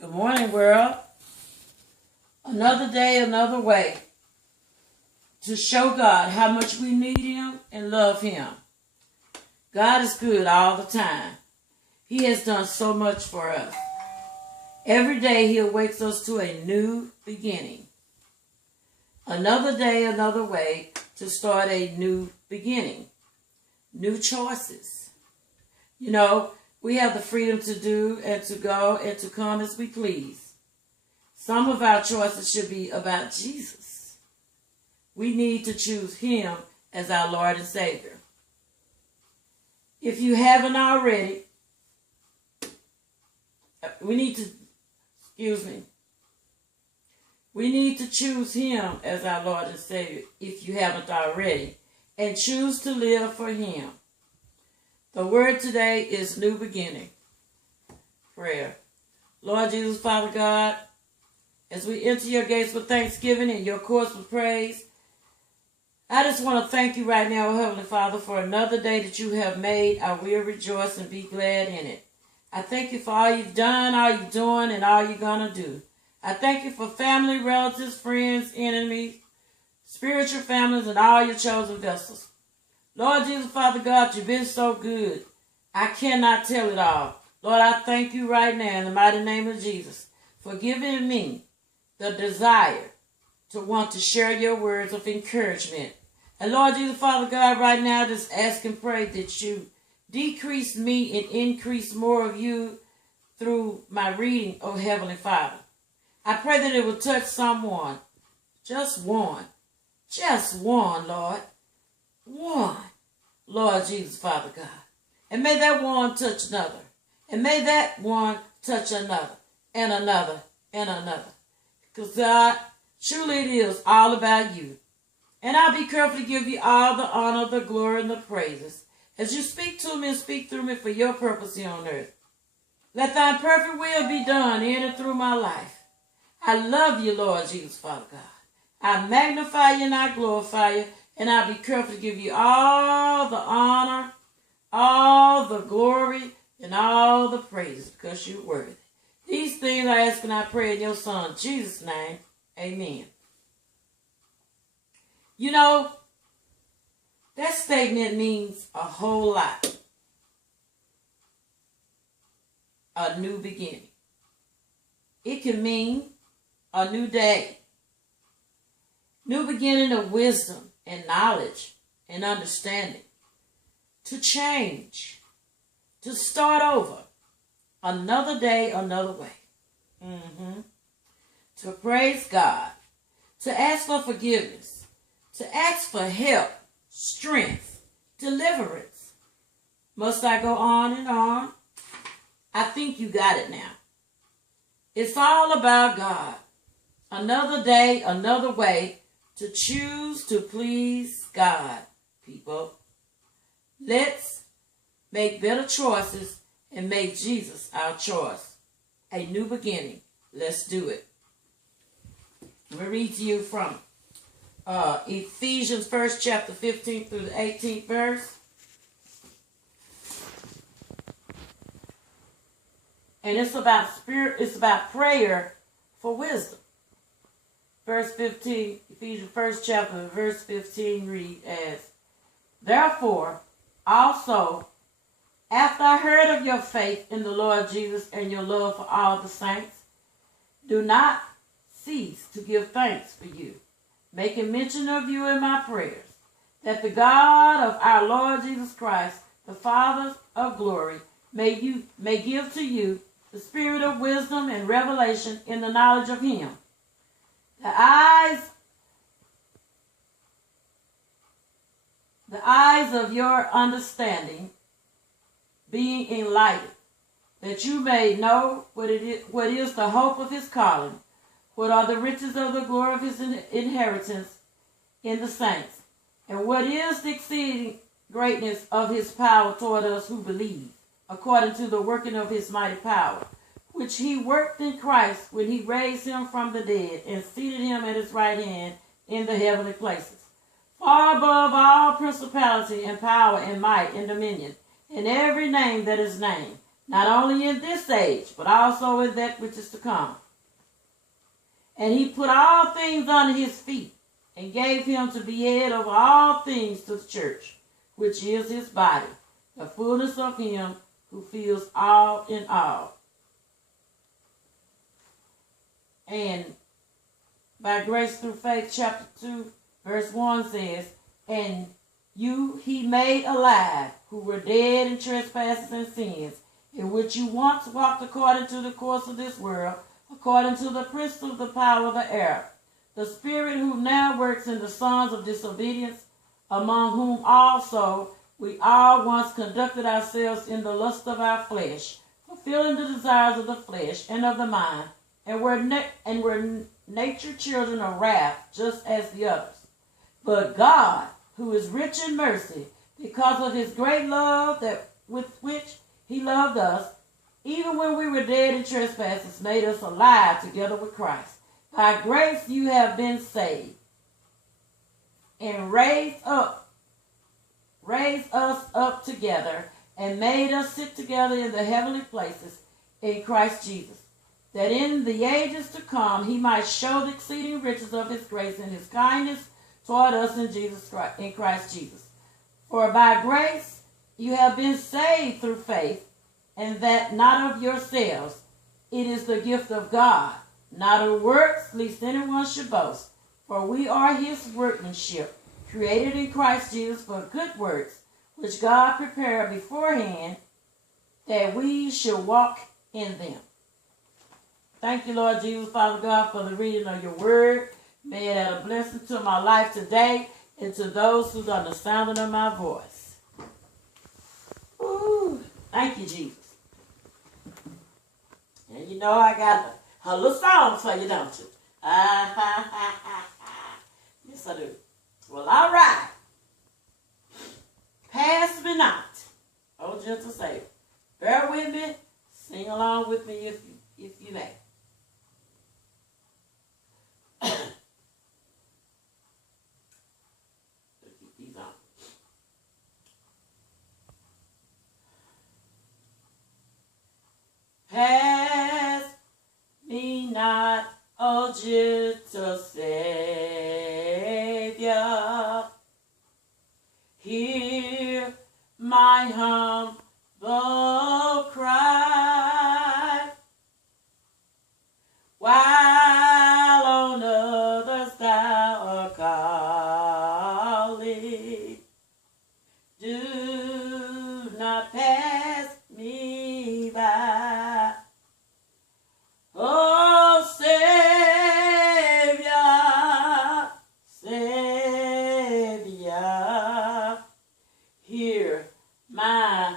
Good morning, world. Another day, another way to show God how much we need Him and love Him. God is good all the time. He has done so much for us. Every day He awakes us to a new beginning. Another day, another way to start a new beginning. New choices. You know, we have the freedom to do and to go and to come as we please. Some of our choices should be about Jesus. We need to choose Him as our Lord and Savior. If you haven't already, we need to choose Him as our Lord and Savior if you haven't already, and choose to live for Him. The word today is new beginning. Prayer. Lord Jesus, Father God, as we enter your gates with thanksgiving and your courts with praise, I just want to thank you right now, Heavenly Father, for another day that you have made. I will rejoice and be glad in it. I thank you for all you've done, all you're doing, and all you're going to do. I thank you for family, relatives, friends, enemies, spiritual families, and all your chosen vessels. Lord Jesus, Father God, you've been so good. I cannot tell it all. Lord, I thank you right now in the mighty name of Jesus for giving me the desire to want to share your words of encouragement. And Lord Jesus, Father God, right now, just ask and pray that you decrease me and increase more of you through my reading, oh Heavenly Father. I pray that it will touch someone. Just one, Lord. One, Lord Jesus, Father God. And may that one touch another. And may that one touch another. And another. And another. Because God, truly it is all about you. And I'll be careful to give you all the honor, the glory, and the praises. As you speak to me and speak through me for your purpose here on earth. Let thy perfect will be done in and through my life. I love you, Lord Jesus, Father God. I magnify you and I glorify you. And I'll be careful to give you all the honor, all the glory, and all the praises because you're worthy. These things I ask and I pray in your Son, Jesus' name. Amen. You know, that statement means a whole lot. A new beginning. It can mean a new day. New beginning of wisdom and knowledge and understanding. To change. To start over. Another day, another way. To praise God. To ask for forgiveness. To ask for help, strength, deliverance. Must I go on and on? I think you got it now. It's all about God. Another day, another way to choose to please God, people. Let's make better choices and make Jesus our choice. A new beginning. Let's do it. Let me read to you from Ephesians 1st chapter 15 through the 18th verse. And it's about prayer for wisdom. Verse 15, Ephesians 1st chapter, verse 15 read as, Therefore, also, after I heard of your faith in the Lord Jesus and your love for all the saints, do not cease to give thanks for you, making mention of you in my prayers, that the God of our Lord Jesus Christ, the Father of glory, may give to you the spirit of wisdom and revelation in the knowledge of Him. The eyes of your understanding being enlightened, that you may know what is the hope of His calling, what are the riches of the glory of His inheritance in the saints, and what is the exceeding greatness of His power toward us who believe, according to the working of His mighty power, which He worked in Christ when He raised Him from the dead and seated Him at His right hand in the heavenly places, far above all principality and power and might and dominion, and every name that is named, not only in this age, but also in that which is to come. And he put all things under his feet, and gave him to be head over all things to the church, which is his body, the fullness of him who fills all in all. And by grace through faith, chapter 2, verse 1 says, and you he made alive, who were dead in trespasses and sins, in which you once walked according to the course of this world, according to the prince of the power of the air, the spirit who now works in the sons of disobedience, among whom also we all once conducted ourselves in the lust of our flesh, fulfilling the desires of the flesh and of the mind, and were nature children of wrath, just as the others. But God, who is rich in mercy, because of his great love that with which he loved us, even when we were dead in trespasses, made us alive together with Christ. By grace you have been saved, and raised us up together, and made us sit together in the heavenly places in Christ Jesus, that in the ages to come he might show the exceeding riches of his grace and his kindness toward us in Christ Jesus. For by grace you have been saved through faith, and that not of yourselves. It is the gift of God, not of works, lest anyone should boast. For we are his workmanship, created in Christ Jesus for good works, which God prepared beforehand that we should walk in them. Thank you, Lord Jesus, Father God, for the reading of your word. May it add a blessing to my life today and to those who are the sound of my voice. Ooh, thank you, Jesus. And you know I got a little song for you, don't you? Yes, I do. Well, all right. Pass me not, oh gentle Savior. Bear with me. Sing along with me if you may. Keep these on. Pass me not, O gentle Savior. Hear my humble cry, while on others thou art calling. Do not pass me by. Oh, Savior, Savior, hear my